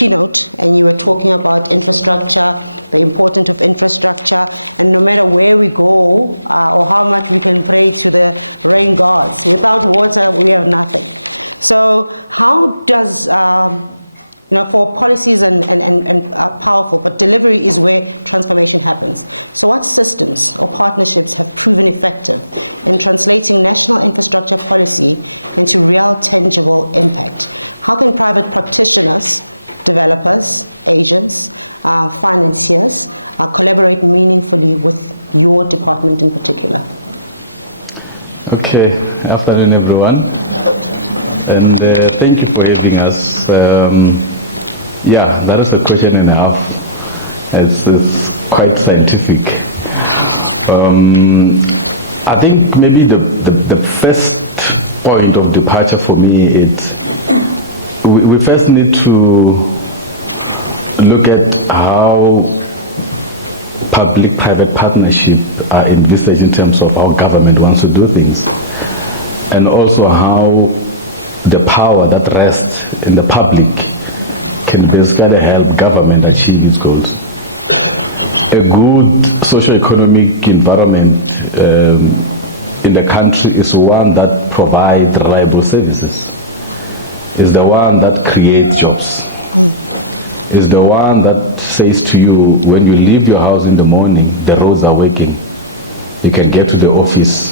people in the talking about infrastructure, the importance of infrastructure, and no matter where we go, for how much we can raise God, without water we are nothing. So constant for policy and are powerful, but delivery is very something happening. So not just the partnerships are pretty effective. And so it's the national infrastructure policy, which is now taking the whole thing. Some of our practitioners together, finance scale, collaborating with more departments. Okay, afternoon everyone, and thank you for having us. Yeah, that is a question and a half. It's quite scientific. I think maybe the first point of departure for me is we first need to look at how public-private partnership are envisaged in terms of how government wants to do things, and also how the power that rests in the public can basically help government achieve its goals. A good socio-economic environment in the country is one that provides reliable services, is the one that creates jobs, is the one that says to you, when you leave your house in the morning, the roads are working. You can get to the office,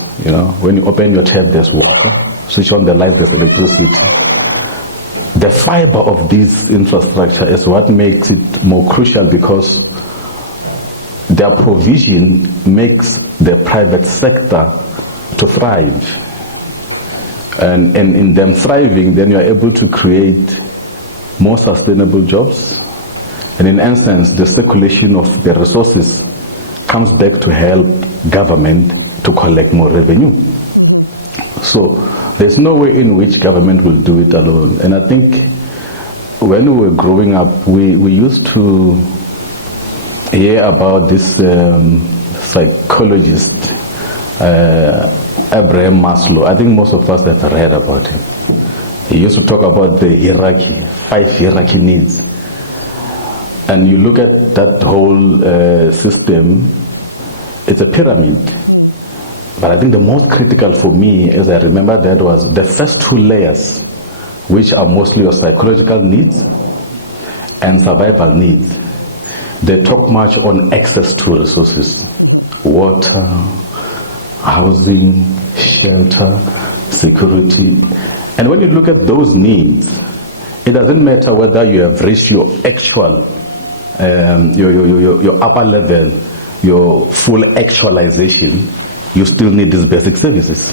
when you open your tap, there's water. Switch on the lights, there's electricity. The fiber of this infrastructure is what makes it more crucial, because their provision makes the private sector to thrive. And in them thriving, then you're able to create more sustainable jobs. And in essence, the circulation of the resources comes back to help government to collect more revenue. So there's no way in which government will do it alone. And I think when we were growing up, we used to hear about this psychologist, Abraham Maslow. I think most of us have read about him. He used to talk about the hierarchy, 5 hierarchy needs. And you look at that whole system, it's a pyramid. But I think the most critical for me, as I remember, that was the first 2 layers, which are mostly your psychological needs and survival needs. They talk much on access to resources: water, housing, shelter, security. And when you look at those needs, it doesn't matter whether you have reached your actual, your upper level, your full actualization, you still need these basic services.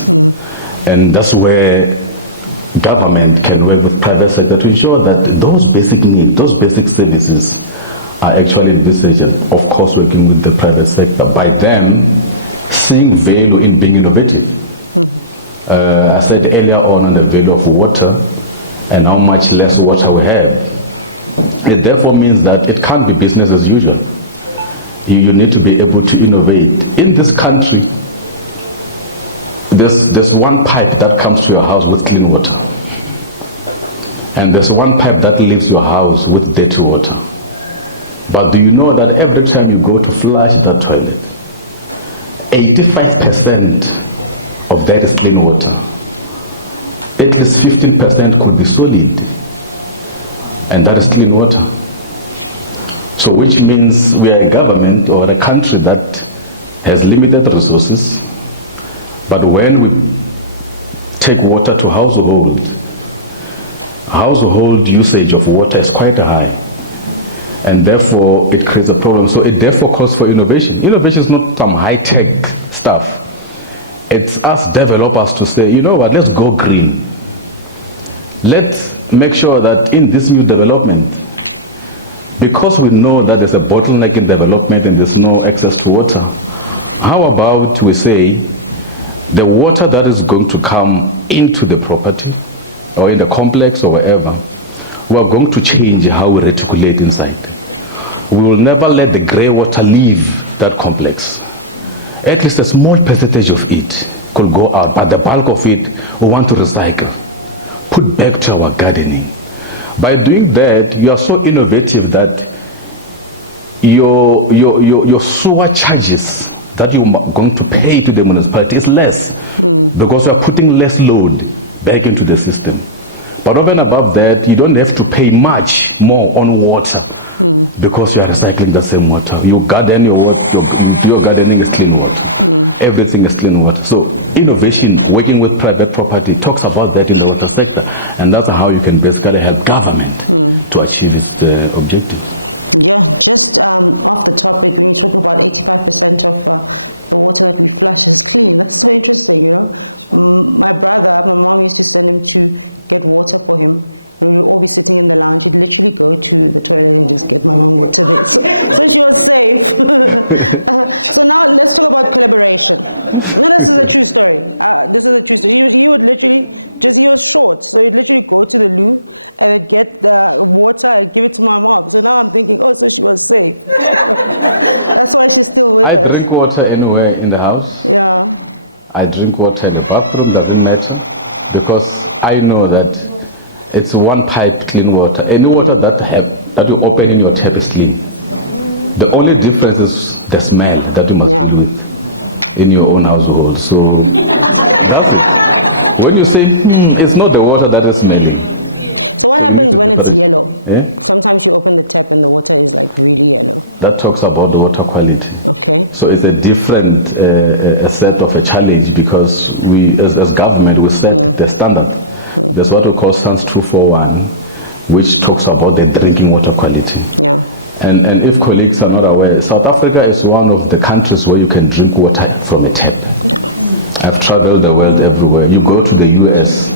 And that's where government can work with private sector to ensure that those basic needs, those basic services are actually envisaged, and of course working with the private sector, by them seeing value in being innovative. I said earlier on the value of water and how much less water we have. It therefore means that it can't be business as usual. You need to be able to innovate. In this country, there's one pipe that comes to your house with clean water, and there's one pipe that leaves your house with dirty water. But do you know that every time you go to flush that toilet, 85% of that is clean water? At least 15% could be solid, and that is clean water. So which means we are a government or a country that has limited resources, but when we take water to household usage of water is quite high, and therefore it creates a problem. So it therefore calls for innovation. Innovation is not some high-tech stuff. It's us developers to say, you know what, let's go green. Let's make sure that in this new development, because we know that there's a bottleneck in development and there's no access to water, how about we say the water that is going to come into the property or in the complex or wherever, we are going to change how we reticulate inside. We will never let the grey water leave that complex. At least a small percentage of it could go out, but the bulk of it we want to recycle, put back to our gardening, By doing that, you are so innovative that your sewer charges that you're going to pay to the municipality is less, because you are putting less load back into the system. But over and above that, you don't have to pay much more on water, because you are recycling the same water. You garden your gardening is clean water. Everything is clean water. So innovation, working with private property, talks about that in the water sector, and that's how you can basically help government to achieve its objectives. I drink water anywhere in the house. I drink water in the bathroom, doesn't matter, because I know that it's one pipe clean water. Any water that you open in your tap is clean. The only difference is the smell that you must deal with in your own household. So that's it. When you say, it's not the water that is smelling, so you need to differentiate. Yeah? That talks about the water quality. So it's a different set of a challenge, because we, as government, we set the standard. There's what we call SANS 241, which talks about the drinking water quality. And if colleagues are not aware, South Africa is one of the countries where you can drink water from a tap. I've traveled the world everywhere. You go to the US,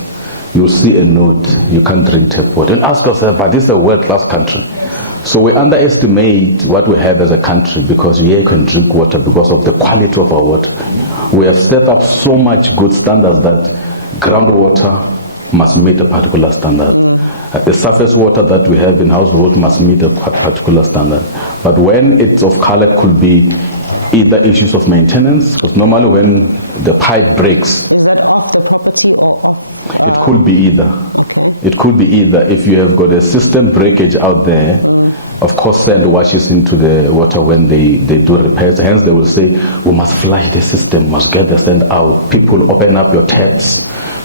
you'll see a note, you can't drink tap water. And ask yourself, but this is a world-class country. So we underestimate what we have as a country, because we can drink water because of the quality of our water. We have set up so much good standards that groundwater must meet a particular standard. The surface water that we have in household must meet a particular standard. But when it's of color, it could be either issues of maintenance, because normally when the pipe breaks, it could be either. It could be either if you have got a system breakage out there. Of course, sand washes into the water when they do repairs. Hence, they will say, we must flush the system, must get the sand out. People open up your taps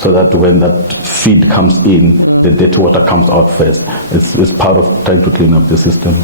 so that when that feed comes in, the dirty water comes out first. It's part of trying to clean up the system.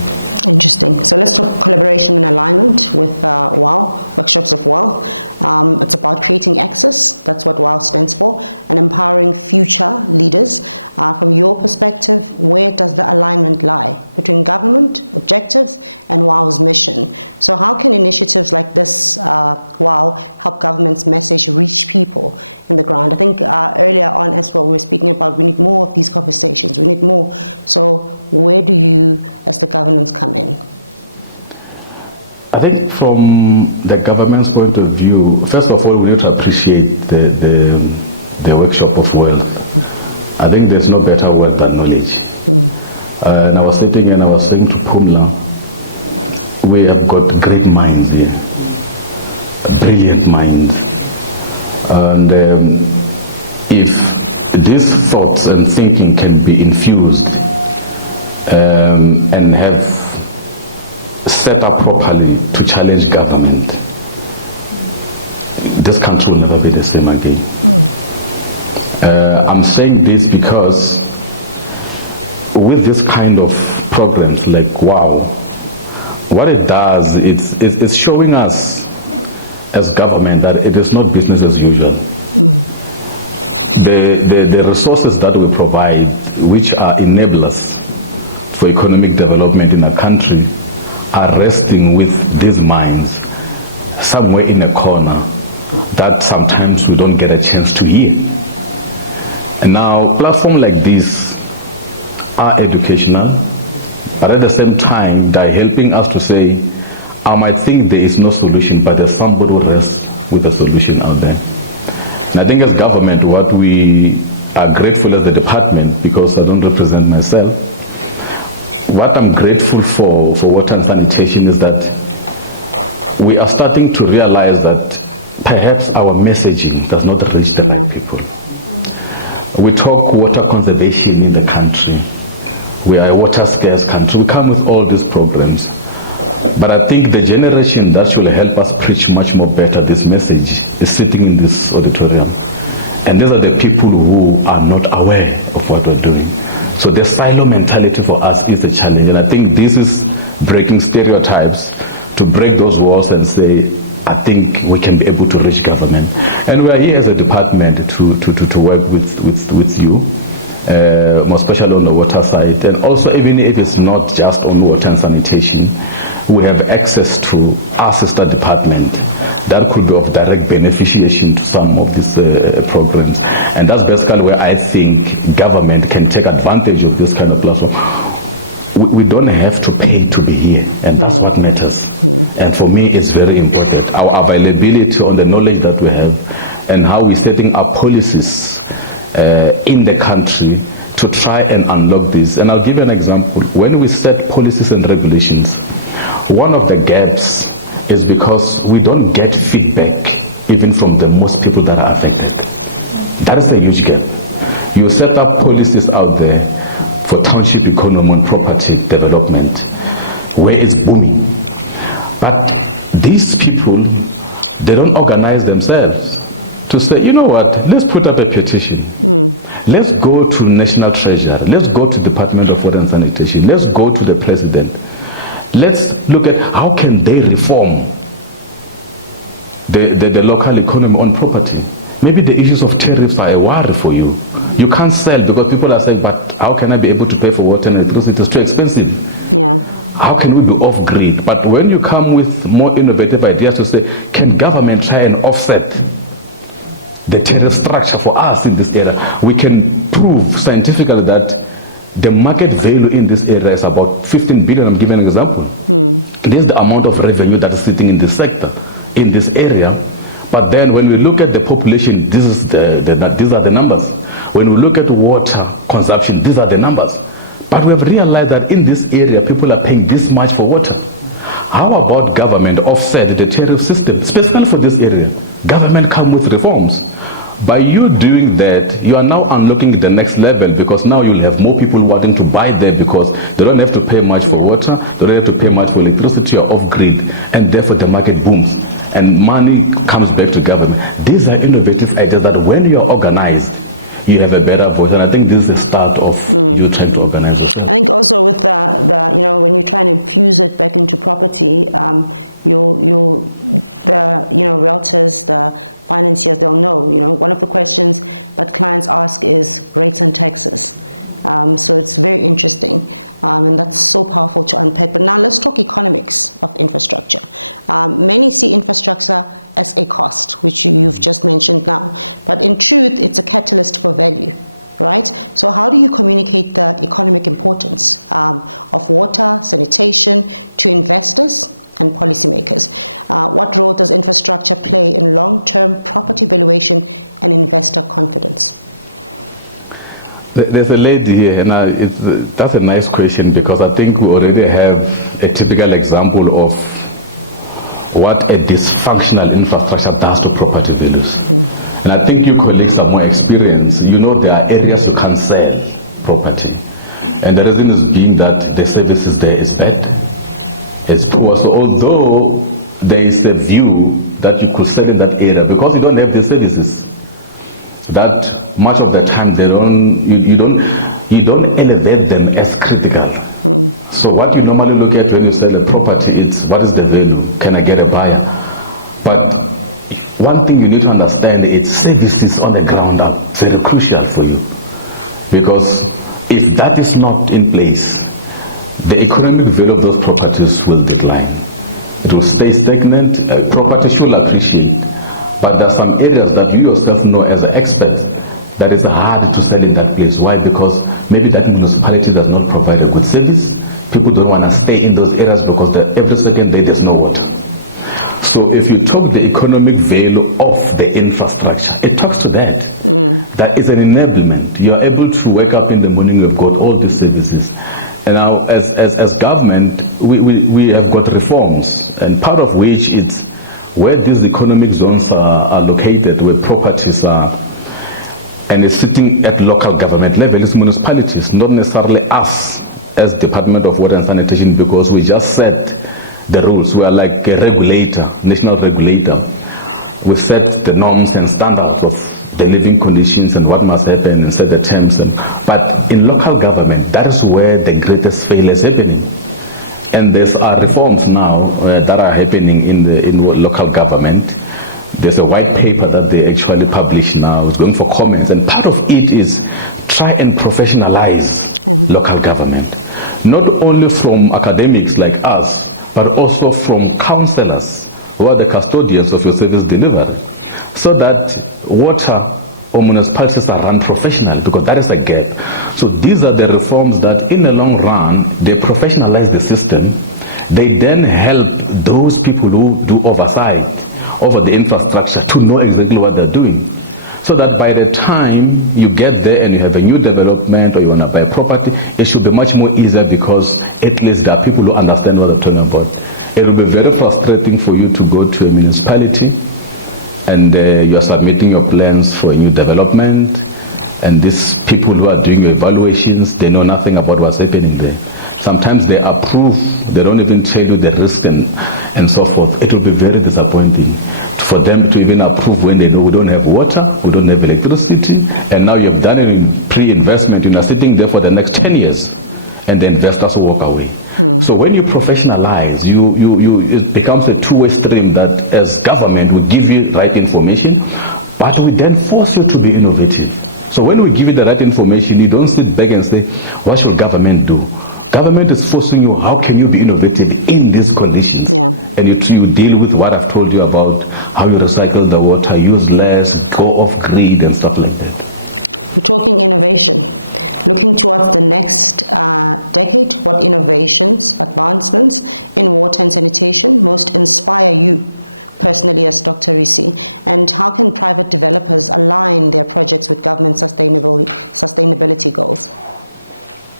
I think from the government's point of view, first of all, we need to appreciate the workshop of wealth. I think there's no better word than knowledge. And I was sitting and I was saying to Pumla, we have got great minds here, brilliant minds. And if these thoughts and thinking can be infused and have set up properly to challenge government, this country will never be the same again. I'm saying this because with this kind of programs, like wow, what it does, it's showing us as government that it is not business as usual. The resources that we provide, which are enablers for economic development in a country, are resting with these minds somewhere in a corner that sometimes we don't get a chance to hear. And now platforms like this are educational, but at the same time they're helping us to say, I might think there is no solution, but there's somebody who rests with a solution out there. And I think as government, what we are grateful as the department, because I don't represent myself, what I'm grateful for water and sanitation is that we are starting to realize that perhaps our messaging does not reach the right people. We talk water conservation in the country. We are a water scarce country. We come with all these programs. But I think the generation that should help us preach much more better this message is sitting in this auditorium. And these are the people who are not aware of what we're doing. So the silo mentality for us is a challenge. And I think this is breaking stereotypes, to break those walls and say, I think we can be able to reach government. And we are here as a department to work with you, more especially on the water side. And also, even if it's not just on water and sanitation, we have access to our sister department that could be of direct beneficiation to some of these programs. And that's basically where I think government can take advantage of this kind of platform. We don't have to pay to be here, and that's what matters. And for me, it's very important. Our availability on the knowledge that we have and how we're setting up policies in the country to try and unlock this. And I'll give you an example. When we set policies and regulations, one of the gaps is because we don't get feedback even from the most people that are affected. That is a huge gap. You set up policies out there for township economy and property development where it's booming. But these people, they don't organize themselves to say, you know what, let's put up a petition. Let's go to National Treasury. Let's go to Department of Water and Sanitation. Let's go to the President. Let's look at how can they reform the local economy on property. Maybe the issues of tariffs are a worry for you. You can't sell because people are saying, but how can I be able to pay for water and electricity? It's too expensive. How can we be off-grid? But when you come with more innovative ideas to say, can government try and offset the tariff structure for us in this area, we can prove scientifically that the market value in this area is about 15 billion. I'm giving an example. This is the amount of revenue that is sitting in this sector, in this area. But then when we look at the population, these are the numbers. When we look at water consumption, these are the numbers. But we have realized that in this area, people are paying this much for water. How about government offset the tariff system, specifically for this area? Government come with reforms. By you doing that, you are now unlocking the next level, because now you'll have more people wanting to buy there because they don't have to pay much for water, they don't have to pay much for electricity or off-grid, and therefore the market booms and money comes back to government. These are innovative ideas that when you are organized, you have a better voice, and I think this is the start of you trying to organize yourself. There's a lady here, and that's a nice question, because I think we already have a typical example of what a dysfunctional infrastructure does to property values. And I think you colleagues are more experienced. You know there are areas you can't sell property. And the reason is being that the services there is bad, it's poor. So although there is a view that you could sell in that area, because you don't have the services, that much of the time you don't elevate them as critical. So what you normally look at when you sell a property, it's what is the value? Can I get a buyer? But one thing you need to understand is services on the ground are very crucial for you. Because if that is not in place, the economic value of those properties will decline. It will stay stagnant. Property should appreciate. But there are some areas that you yourself know as an expert that is hard to sell in that place. Why? Because maybe that municipality does not provide a good service. People don't want to stay in those areas because every second day there's no water. So if you talk the economic value of the infrastructure, it talks to that. That is an enablement. You are able to wake up in the morning, you've got all these services. And now as government, we have got reforms, and part of which is where these economic zones are located, where properties are, and it's sitting at local government level, it's municipalities, not necessarily us as Department of Water and Sanitation because we just set the rules. We are like a regulator, national regulator. We set the norms and standards of the living conditions and what must happen and set the terms. But in local government, that is where the greatest failure is happening. And there are reforms now that are happening in local government. There's a white paper that they actually publish now. It's going for comments. And part of it is try and professionalize local government. Not only from academics like us, but also from councillors who are the custodians of your service delivery, so that water or municipalities are run professionally, because that is a gap. So these are the reforms that in the long run, they professionalize the system. They then help those people who do oversight over the infrastructure to know exactly what they're doing. So that by the time you get there and you have a new development or you want to buy property, it should be much more easier because at least there are people who understand what they're talking about. It will be very frustrating for you to go to a municipality and you are submitting your plans for a new development, and these people who are doing your evaluations, they know nothing about what's happening there. Sometimes they approve, they don't even tell you the risk and so forth. It will be very disappointing for them to even approve when they know we don't have water, we don't have electricity, and now you've done a pre-investment, you're sitting there for the next 10 years, and the investors will walk away. So when you professionalize, it becomes a two-way stream that as government we give you right information, but we then force you to be innovative. So when we give you the right information, you don't sit back and say, what should government do? Government is forcing you, how can you be innovative in these conditions? And you deal with what I've told you about how you recycle the water, use less, go off grid and stuff like that.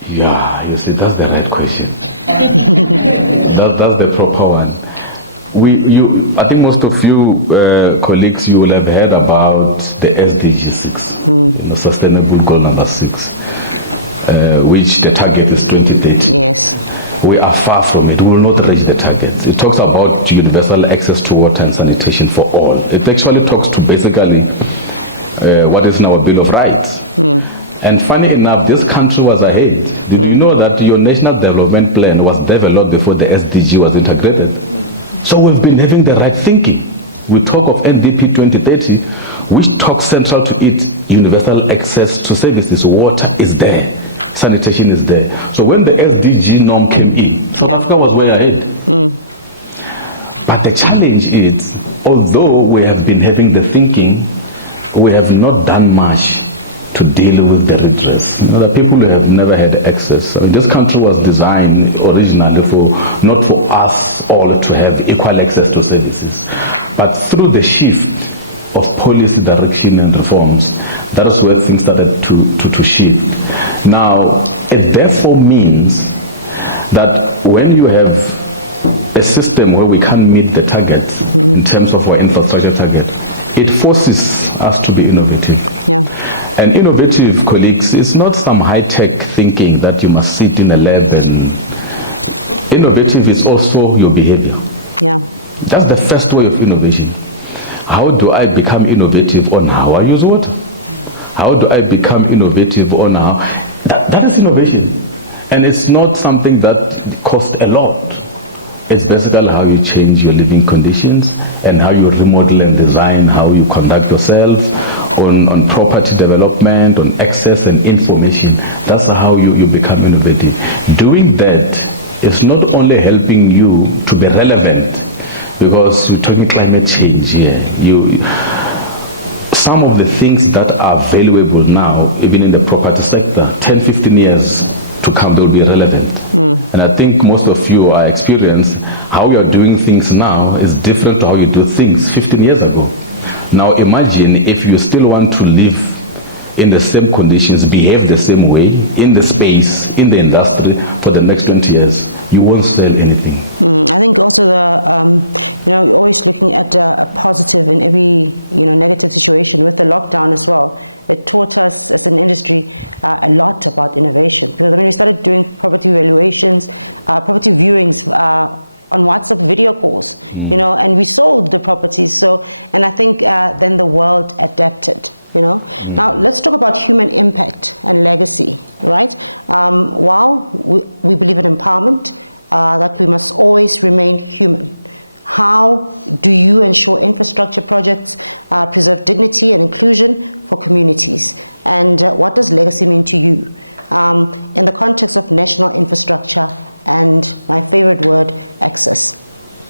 Yeah, you see, that's the right question. That's the proper one. I think most of you colleagues, you will have heard about the SDG 6, Sustainable Goal number 6, which the target is 2030. We are far from it. We will not reach the target. It talks about universal access to water and sanitation for all. It actually talks to basically what is in our Bill of Rights. And funny enough, this country was ahead. Did you know that your National Development Plan was developed before the SDG was integrated? So we've been having the right thinking. We talk of NDP 2030, which talks central to it, universal access to services. Water is there, sanitation is there. So when the SDG norm came in, South Africa was way ahead. But the challenge is, although we have been having the thinking, we have not done much to deal with the redress. The people who have never had access. I mean, this country was designed originally not for us all to have equal access to services, but through the shift of policy direction and reforms, that is where things started to shift. Now, it therefore means that when you have a system where we can't meet the targets in terms of our infrastructure target, it forces us to be innovative. And innovative, colleagues, is not some high-tech thinking that you must sit in a lab and... Innovative is also your behavior. That's the first way of innovation. How do I become innovative on how I use water? How do I become innovative on how... That is innovation. And it's not something that costs a lot. It's basically how you change your living conditions and how you remodel and design how you conduct yourself on property development, on access and information. That's how you become innovative. Doing that is not only helping you to be relevant, because we're talking climate change here. Some of the things that are valuable now, even in the property sector, 10, 15 years to come, they will be relevant. And I think most of you are experienced how you are doing things now is different to how you do things 15 years ago. Now imagine if you still want to live in the same conditions, behave the same way, in the space, in the industry for the next 20 years. You won't sell anything.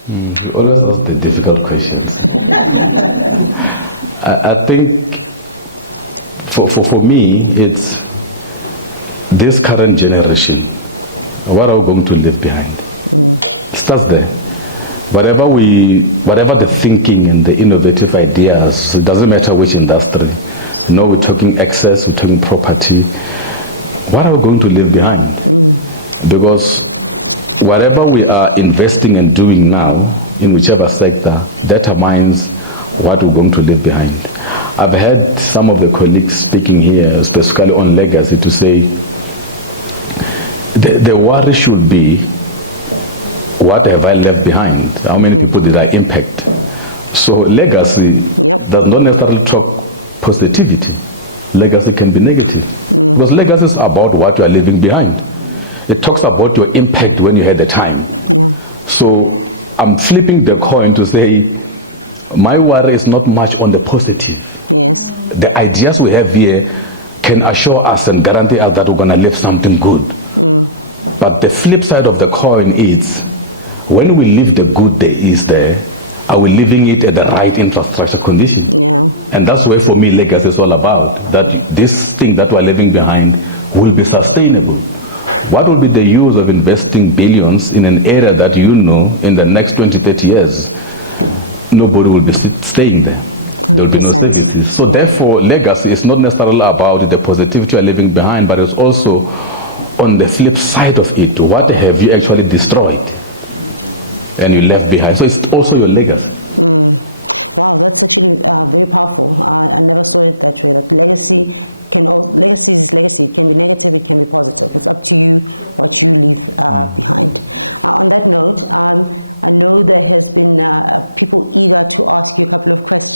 You always ask the difficult questions. I think for me, it's this current generation. What are we going to leave behind? It starts there. Whatever the thinking and the innovative ideas, it doesn't matter which industry. We're talking access, we're talking property. What are we going to leave behind? Because whatever we are investing and doing now, in whichever sector, determines what we're going to leave behind. I've heard some of the colleagues speaking here, specifically on legacy, to say the worry should be, what have I left behind? How many people did I impact? So legacy does not necessarily talk positivity. Legacy can be negative. Because legacy is about what you are leaving behind. It talks about your impact when you had the time. So I'm flipping the coin to say, my worry is not much on the positive. The ideas we have here can assure us and guarantee us that we're going to leave something good. But the flip side of the coin is, when we leave the good there, are we leaving it at the right infrastructure condition? And that's where, for me, legacy is all about. That this thing that we're leaving behind will be sustainable. What will be the use of investing billions in an area that in the next 20, 30 years, nobody will be staying there. There will be no services. So therefore, legacy is not necessarily about the positivity you're leaving behind, but it's also on the flip side of it. What have you actually destroyed and you left behind? So it's also your legacy.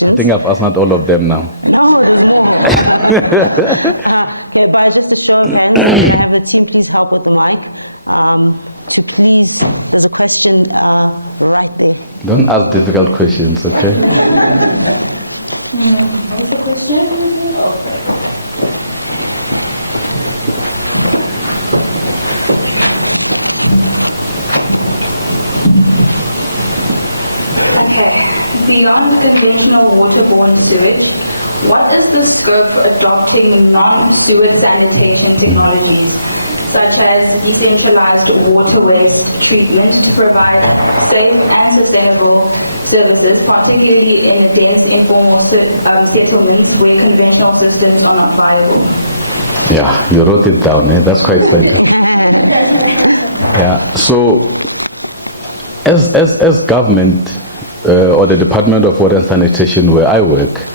I think I've answered all of them now. Don't ask difficult questions, okay? Beyond the conventional waterborne sewage, what is the scope for adopting non-sewage sanitation technologies, such as decentralized water waste treatment, to provide safe and sustainable services, particularly in dense informal settlements where conventional systems are not viable? Yeah, you wrote it down. That's quite exciting. Yeah. So, as government, or the Department of Water and Sanitation where I work,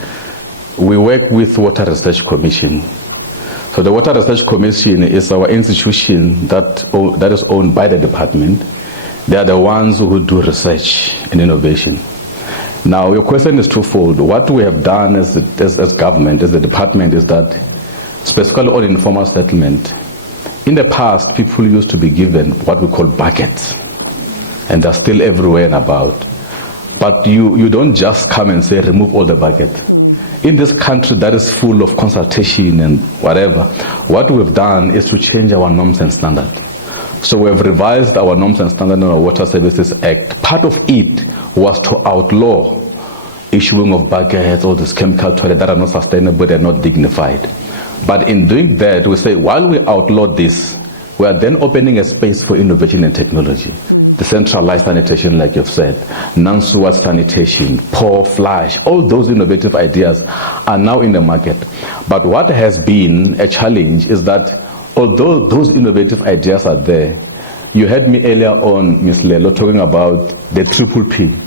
we work with Water Research Commission. So the Water Research Commission is our institution that is owned by the department. They are the ones who do research and innovation. Now your question is twofold. What we have done as government, as the department, is that, specifically on informal settlement, in the past people used to be given what we call buckets, and they're still everywhere and about. But you don't just come and say, remove all the buckets. In this country that is full of consultation and whatever, what we've done is to change our norms and standards. So we have revised our norms and standards in our Water Services Act. Part of it was to outlaw issuing of buckets, all these chemical toilets that are not sustainable, they're not dignified. But in doing that, we say, while we outlaw this, we are then opening a space for innovation and technology. Decentralized sanitation, like you've said, non-sewer sanitation, pour, flush, all those innovative ideas are now in the market. But what has been a challenge is that although those innovative ideas are there, you heard me earlier on, Ms. Lelo, talking about the triple P.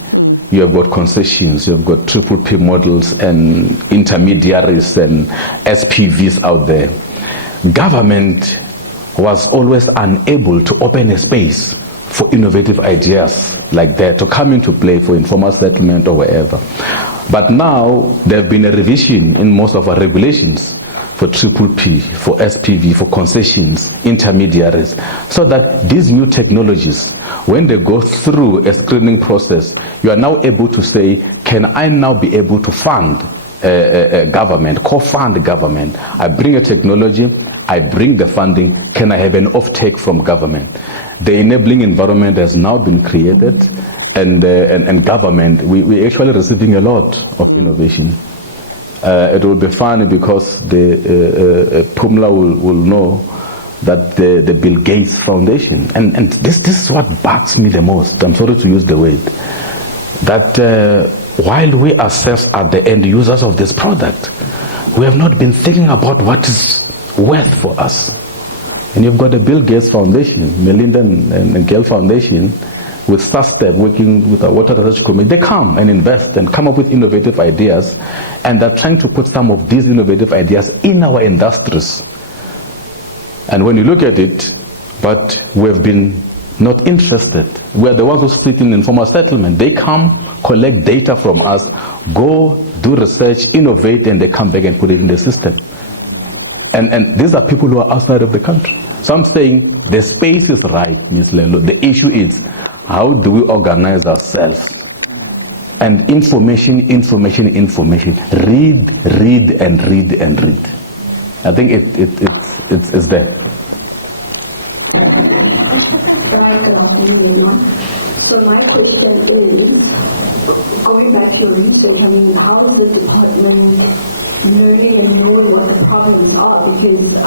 you have got concessions, you have got triple P models and intermediaries and SPVs out there. Government was always unable to open a space for innovative ideas like that to come into play for informal settlement or wherever. But now there have been a revision in most of our regulations for triple P, for SPV, for concessions, intermediaries, so that these new technologies, when they go through a screening process, you are now able to say, can I now be able to fund government, co-fund government? I bring a technology, I bring the funding, can I have an off-take from government? The enabling environment has now been created, and government, we're actually receiving a lot of innovation. It will be funny because the Pumla will know that the Bill Gates Foundation, and this is what bugs me the most, I'm sorry to use the word, that while we assess at the end users of this product, we have not been thinking about what is worth for us. And you've got the Bill Gates Foundation, Melinda and Gail Foundation, with SASTEP working with our Water Research Committee. They come and invest and come up with innovative ideas, and they're trying to put some of these innovative ideas in our industries. And when you look at it, but we've been not interested. We're the ones who sit in informal settlement. They come, collect data from us, go do research, innovate, and they come back and put it in the system. And these are people who are outside of the country. So I'm saying the space is right, Ms. Lelo. The issue is, how do we organize ourselves? And information. Read, and read, and read. I think it's there. So my question is, going back to your research, I mean, how is the department learning and knowing what the problems are? Because I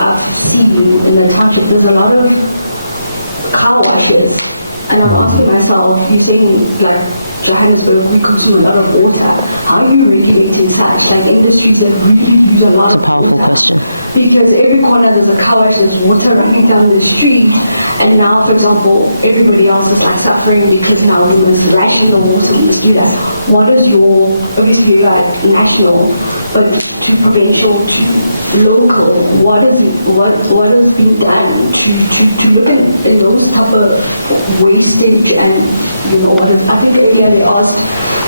see in the country there's a lot of car washes, and I'm asking myself, you think like Johannesburg, we consume a lot of water. How do you regulate such an industry that really needs a lot of water? Because every corner there's a car wash, there's water running down the street, and now, for example, everybody else is like suffering because now we're rational water. You know, what is your, obviously like national, but to provincial, to local, what is being done to look at those type of wastage and, you know, I think earlier they asked,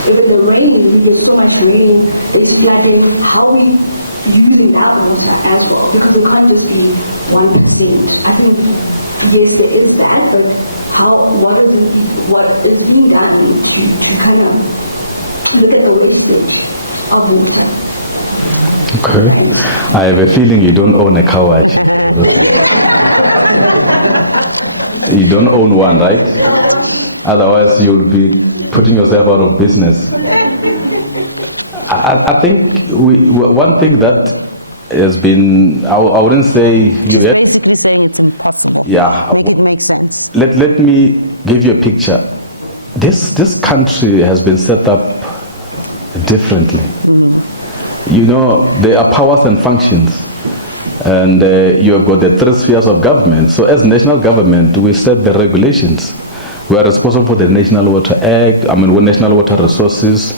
if it's raining, there's so much rain, it's flooding, how we using that water as well, because we can't just be 1%. I think yes, there is that, but what is being done to kind of look at the wastage of water? Okay. I have a feeling you don't own a car wash. You don't own one, right? Otherwise you'll be putting yourself out of business. I think one thing that has been, I wouldn't say you yet. Yeah. Let me give you a picture. This country has been set up differently. You know, there are powers and functions, and you have got the three spheres of government. So as national government, we set the regulations. We are responsible for the National Water Act, National Water Resources,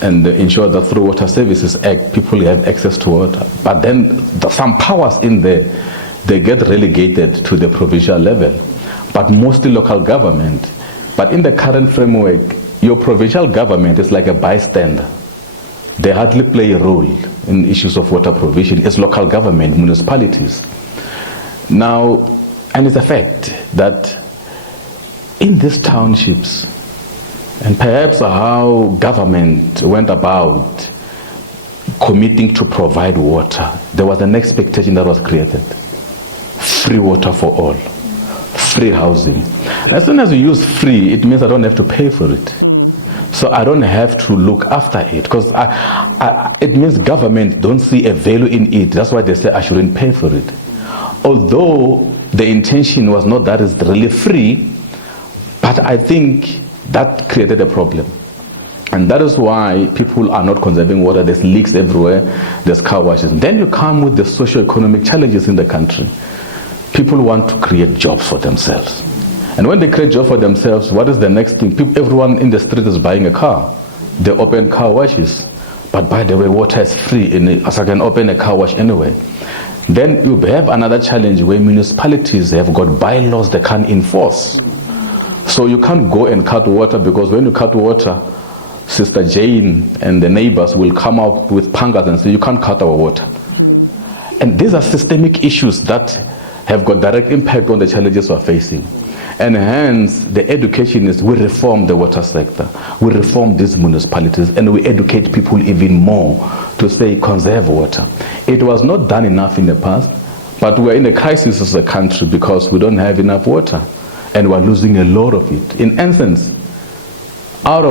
and ensure that through Water Services Act, people have access to water. But then some powers in there, they get relegated to the provincial level, but mostly local government. But in the current framework, your provincial government is like a bystander. They hardly play a role in issues of water provision. It's local government, municipalities. Now, and it's a fact that in these townships, and perhaps how government went about committing to provide water, there was an expectation that was created. Free water for all. Free housing. As soon as you use free, it means I don't have to pay for it. So I don't have to look after it, because it means government don't see a value in it. That's why they say I shouldn't pay for it. Although the intention was not that it's really free, but I think that created a problem. And that is why people are not conserving water. There's leaks everywhere, there's car washes. Then you come with the socio-economic challenges in the country. People want to create jobs for themselves. And when they create jobs for themselves, what is the next thing? Everyone in the street is buying a car. they open car washes. But by the way, water is free, as I can open a car wash anyway. Then you have another challenge where municipalities have got bylaws they can't enforce. So you can't go and cut water, because when you cut water, Sister Jane and the neighbors will come out with pangas and say, you can't cut our water. And these are systemic issues that have got direct impact on the challenges we're facing. And hence, the education is, we reform the water sector, we reform these municipalities, and we educate people even more to say, conserve water. It was not done enough in the past, but we're in a crisis as a country because we don't have enough water, and we're losing a lot of it. In essence, we are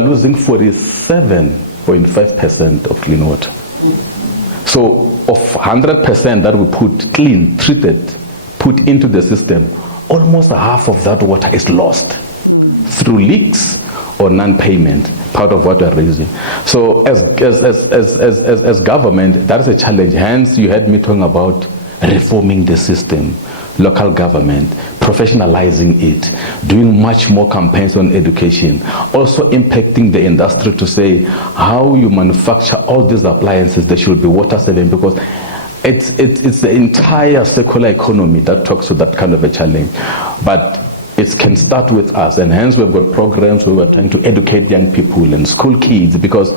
losing 47.5% of clean water. So, of 100% that we put clean, treated, put into the system, almost half of that water is lost through leaks or non-payment, part of what we are raising. So as government, that is a challenge. Hence, you heard me talking about reforming the system, local government, professionalizing it, doing much more campaigns on education, also impacting the industry to say how you manufacture all these appliances, they should be water saving, because it's the entire circular economy that talks to that kind of a challenge. But it can start with us, and hence we've got programs where we're trying to educate young people and school kids, because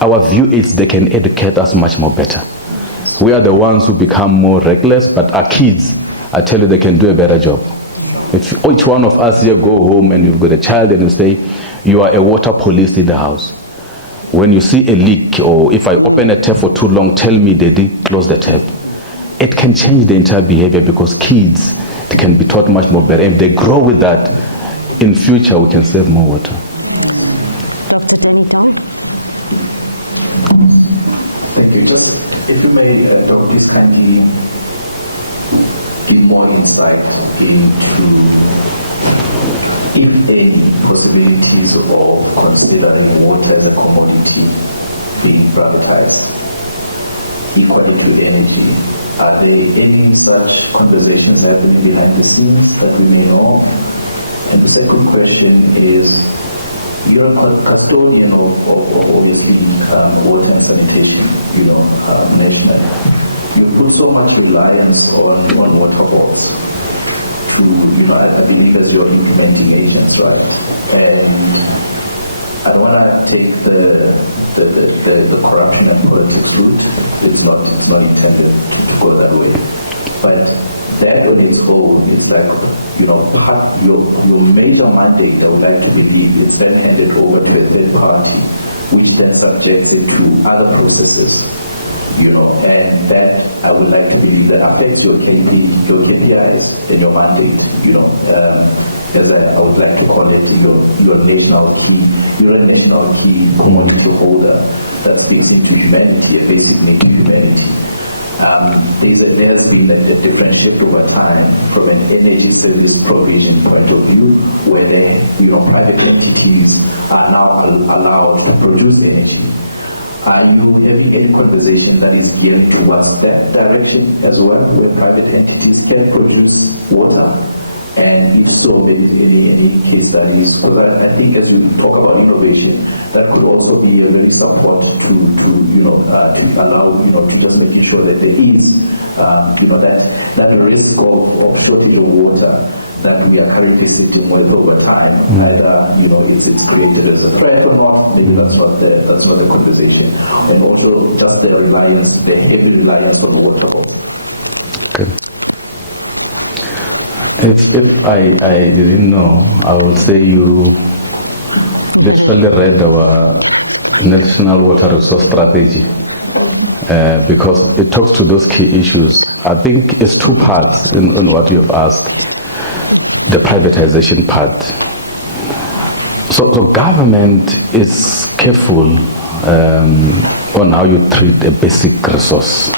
our view is they can educate us much more better. We are the ones who become more reckless, but our kids, I tell you, they can do a better job. If each one of us here go home and you've got a child and you say, you are a water police in the house. When you see a leak, or if I open a tap for too long, tell me, Daddy, close the tap. It can change the entire behavior, because kids, they can be taught much more better. If they grow with that, in future we can save more water. Thank you. If you may, Dr. please kindly give more insight into, if any, possibilities of considering water as a commodity being privatized, equally to energy. Are there any such conversations happening behind the scenes that we may know? And the second question is, you are a custodian of obviously water and sanitation, national. You put so much reliance on water boards to, I believe, as your implementing agents, right? And I don't want to take the corruption and politics route. It's not intended to go that way. But that on its own is like, part your major mandate, I would like to believe, is then handed over to a third party, which then subjects it to other processes, and that I would like to believe that affects your KPIs and your mandate, as I would like to call it, your national key. You're a national key commodity holder that fits into humanity, a basic need to humanity. There has been a different shift over time from an energy service provision point of view, where private entities are now allowed to produce energy. Are you having any conversation that is geared towards that direction as well, where private entities can produce water? And if so, there is any case that is, so that I think as we talk about innovation, that could also be a very support to allow, to just making sure that there is, that risk of shortage of water that we are currently sitting with over time, either, if it's created as a threat or not, maybe that's not the conversation. And also just the heavy reliance on water. Okay. If I didn't know, I would say you literally read our National Water Resource Strategy, because it talks to those key issues. I think it's two parts in what you've asked. The privatization part. So government is careful on how you treat a basic resource.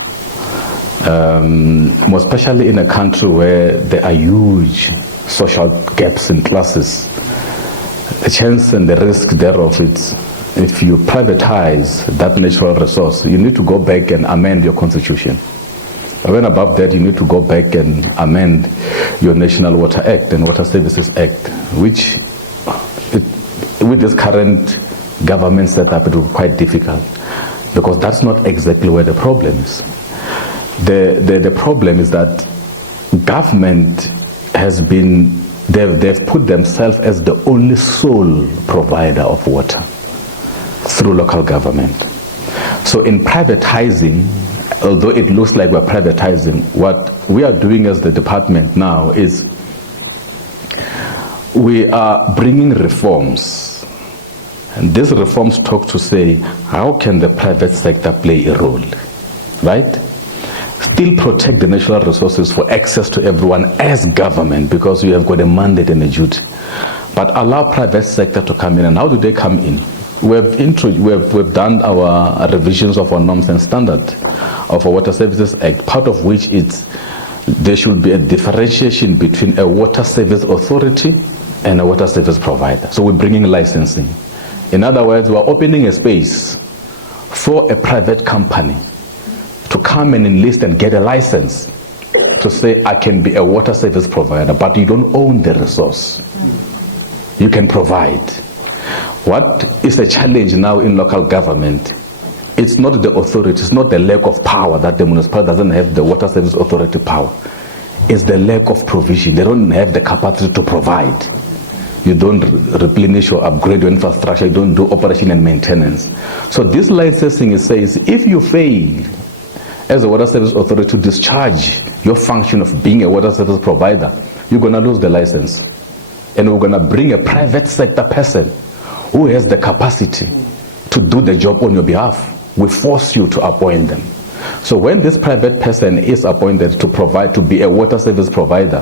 More especially in a country where there are huge social gaps in classes. The chance and the risk thereof is, if you privatize that natural resource, you need to go back and amend your constitution. When above that, you need to go back and amend your National Water Act and Water Services Act, which with this current government setup, it will be quite difficult, because that's not exactly where the problem is. The problem is that government has been, they've put themselves as the only sole provider of water through local government. So in privatizing, although it looks like we're privatizing, what we are doing as the department now is we are bringing reforms. And these reforms talk to say, how can the private sector play a role, right? Still protect the natural resources for access to everyone as government, because we have got a mandate and a duty. But allow private sector to come in. And how do they come in? We've done our revisions of our norms and standards of our Water Services Act, part of which is there should be a differentiation between a water service authority and a water service provider. So we're bringing licensing. In other words, we're opening a space for a private company to come and enlist and get a license to say, I can be a water service provider, but you don't own the resource. You can provide. What is a challenge now in local government? It's not the authority, it's not the lack of power that the municipality doesn't have the water service authority power. It's the lack of provision. They don't have the capacity to provide. You don't replenish or upgrade your infrastructure, you don't do operation and maintenance. So this licensing says, if you fail as a water service authority to discharge your function of being a water service provider, you're going to lose the license. And we're going to bring a private sector person who has the capacity to do the job on your behalf. We force you to appoint them. So when this private person is appointed to provide, to be a water service provider,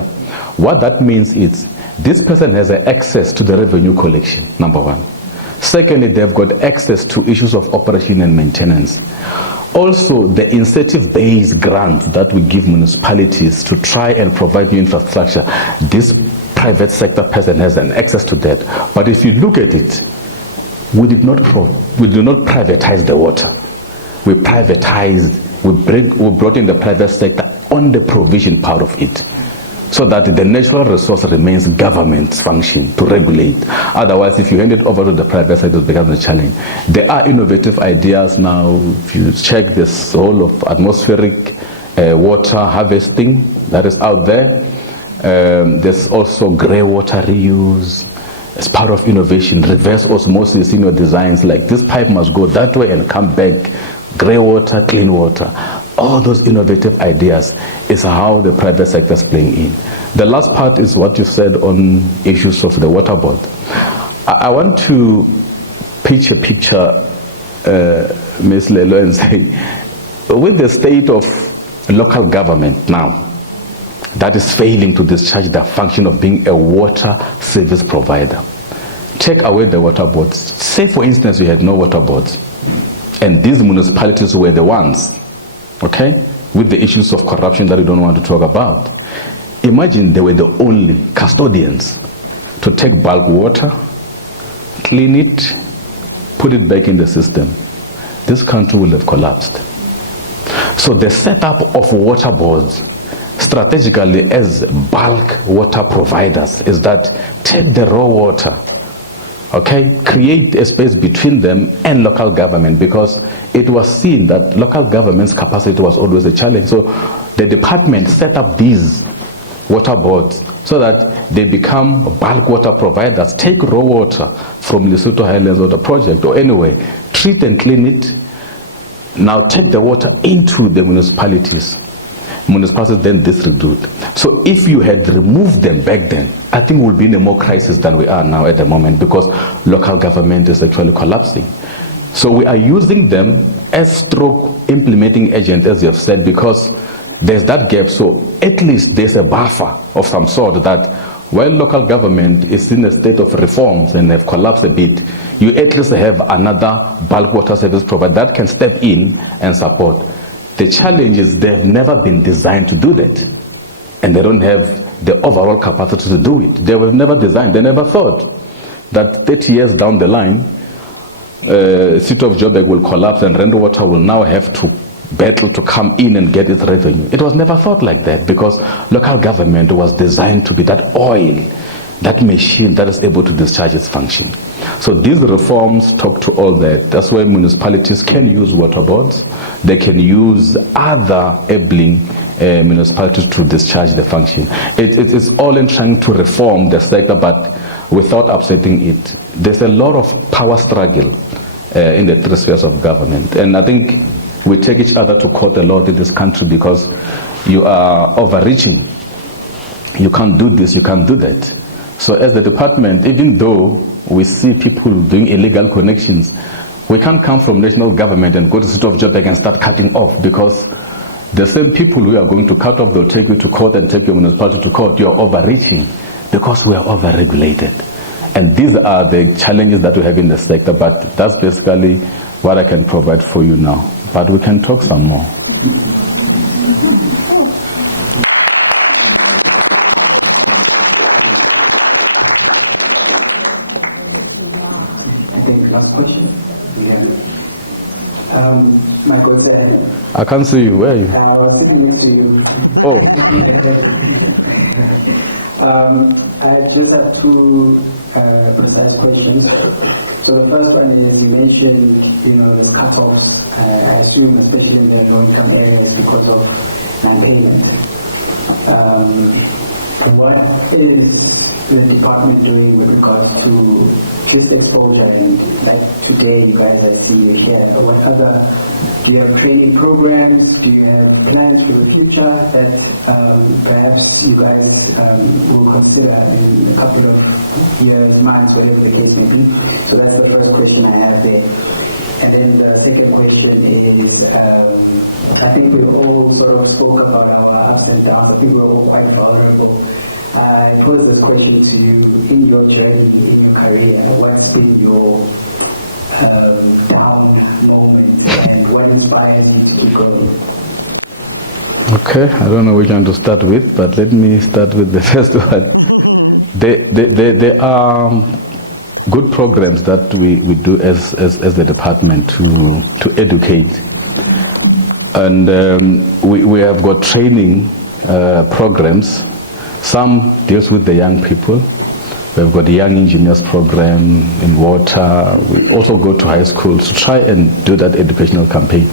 what that means is this person has access to the revenue collection, number one. Secondly, they've got access to issues of operation and maintenance. Also, the incentive-based grants that we give municipalities to try and provide new infrastructure, this private sector person has an access to that. But if you look at it, we do not privatize the water. We privatized, we brought in the private sector on the provision part of it, so that the natural resource remains government's function to regulate. Otherwise, if you hand it over to the private sector, it becomes a challenge. There are innovative ideas now. If you check this whole of atmospheric water harvesting that is out there, there's also grey water reuse. As part of innovation, reverse osmosis in your designs, like this pipe must go that way and come back, grey water, clean water. All those innovative ideas is how the private sector is playing in. The last part is what you said on issues of the water board. I want to pitch a picture, Ms. Lelo, and say, with the state of local government now, that is failing to discharge the function of being a water service provider. Take away the water boards. Say, for instance, we had no water boards, and these municipalities were the ones, okay, with the issues of corruption that we don't want to talk about. Imagine they were the only custodians to take bulk water, clean it, put it back in the system. This country will have collapsed. So the setup of water boards strategically as bulk water providers is that take the raw water, okay, create a space between them and local government, because it was seen that local government's capacity was always a challenge. So the department set up these water boards so that they become bulk water providers, take raw water from Lesotho Highlands Water Project or anyway, treat and clean it, now take the water into the municipalities. Municipalities then distribute. So if you had removed them back then, I think we'll be in a more crisis than we are now at the moment, because local government is actually collapsing. So we are using them as stroke implementing agents, as you have said, because there's that gap. So at least there's a buffer of some sort that while local government is in a state of reforms and have collapsed a bit, you at least have another bulk water service provider that can step in and support. The challenge is they've never been designed to do that, and they don't have the overall capacity to do it. They were never designed. They never thought that 30 years down the line, City of Joburg will collapse and Rand Water will now have to battle to come in and get its revenue. It was never thought like that, because local government was designed to be that oil that machine that is able to discharge its function. So these reforms talk to all that. That's why municipalities can use water boards. They can use other enabling municipalities to discharge the function. It's all in trying to reform the sector, but without upsetting it. There's a lot of power struggle in the three spheres of government. And I think we take each other to court a lot in this country because you are overreaching. You can't do this, you can't do that. So as the department, even though we see people doing illegal connections, we can't come from national government and go to the city of Joburg and start cutting off, because the same people we are going to cut off, they'll take you to court and take your municipality to court. You're overreaching because we are overregulated. And these are the challenges that we have in the sector, but that's basically what I can provide for you now. But we can talk some more. Last question? Michael, I can't see you. Where are you? I was sitting next to you. Oh. I just have two precise questions. So the first one is, you mentioned, the cut-offs, I assume especially in the low-income areas because of non-payment. What is the department doing with regards to youth exposure? And like today, you guys are seeing here. What other, do you have training programs? Do you have plans for the future that perhaps you guys will consider in a couple of years, months, whatever the case may be? So that's the first question I have there. And then the second question is, I think we all sort of spoke about our ups and downs. I think we're all quite vulnerable. I pose this question to you: in your journey, in your career, what's been your down moment, and what inspires you to keep going? Okay, I don't know which one to start with, but let me start with the first one. There are good programs that we do as the department to educate, and we have got training programs. Some deals with the young people. We've got the young engineers program in water. We also go to high schools to try and do that educational campaign.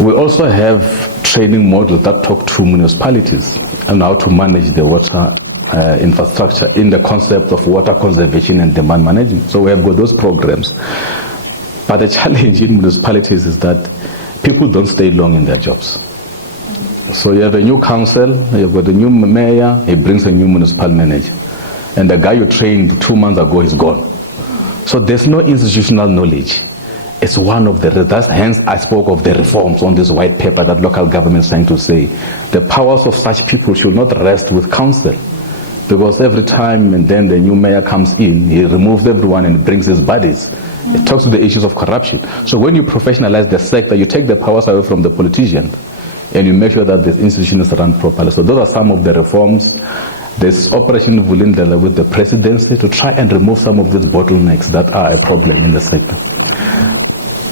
We also have training models that talk to municipalities and how to manage the water infrastructure in the concept of water conservation and demand management. So we have got those programs. But the challenge in municipalities is that people don't stay long in their jobs. So you have a new council, you've got a new mayor, he brings a new municipal manager. And the guy you trained 2 months ago is gone. So there's no institutional knowledge. It's one of the, that's hence I spoke of the reforms on this white paper that local government is trying to say. The powers of such people should not rest with council. Because every time and then the new mayor comes in, he removes everyone and brings his buddies. It talks to the issues of corruption. So when you professionalize the sector, you take the powers away from the politicians and you make sure that the institutions run properly. So those are some of the reforms. There's Operation Vulindlela with the presidency to try and remove some of these bottlenecks that are a problem in the sector.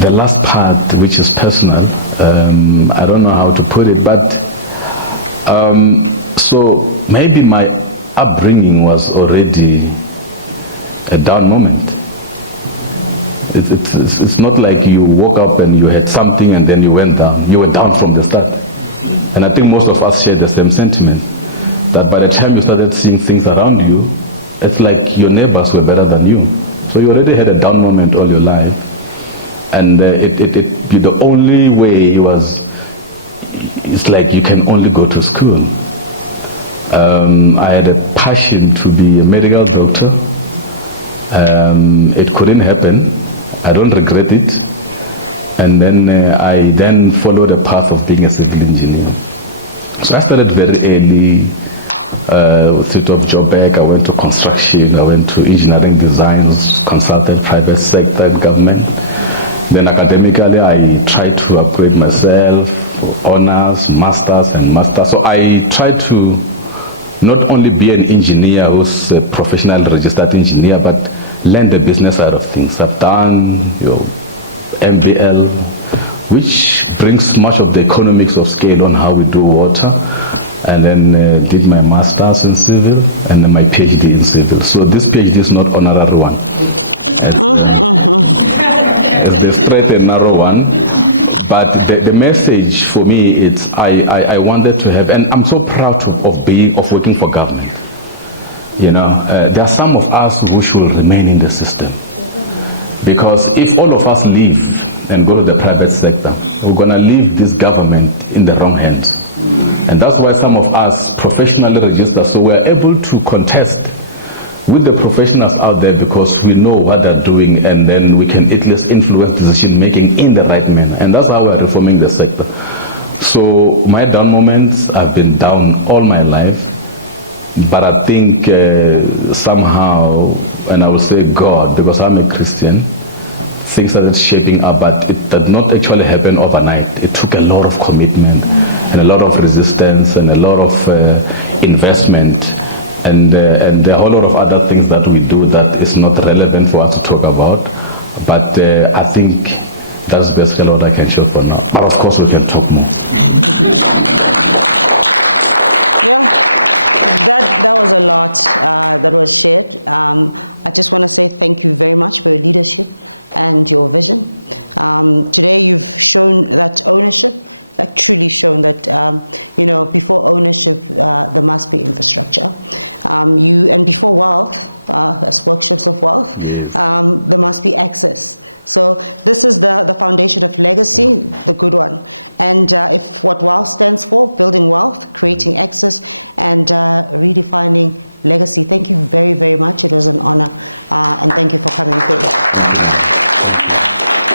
The last part, which is personal, I don't know how to put it, but so maybe my upbringing was already a down moment. It's not like you woke up and you had something and then you went down. You were down from the start. And I think most of us share the same sentiment, that by the time you started seeing things around you, it's like your neighbors were better than you. So you already had a down moment all your life. And the only way it's like you can only go to school. I had a passion to be a medical doctor. It couldn't happen. I don't regret it. And then I then followed the path of being a civil engineer. So I started very early with City of Joburg. I went to construction, I went to engineering designs, consulted private sector and government. Then academically I tried to upgrade myself for honors, masters and masters. So I tried to not only be an engineer who's a professional registered engineer, but learn the business side of things. I've done MBL, which brings much of the economics of scale on how we do water, and then did my master's in civil and then my PhD in civil. So this PhD is not honorary one. It's the straight and narrow one. But the message for me is I wanted to have, and I'm so proud of working for government. You know, there are some of us who should remain in the system. Because if all of us leave and go to the private sector, we're going to leave this government in the wrong hands. And that's why some of us professionally register, so we're able to contest with the professionals out there because we know what they're doing, and then we can at least influence decision making in the right manner. And that's how we're reforming the sector. So my down moments, I've been down all my life, but I think somehow, and I will say God, because I'm a Christian, things started shaping up, but it did not actually happen overnight. It took a lot of commitment and a lot of resistance and a lot of investment and a whole lot of other things that we do that is not relevant for us to talk about. But I think that's basically what I can share for now. But of course we can talk more. Yes. Thank you.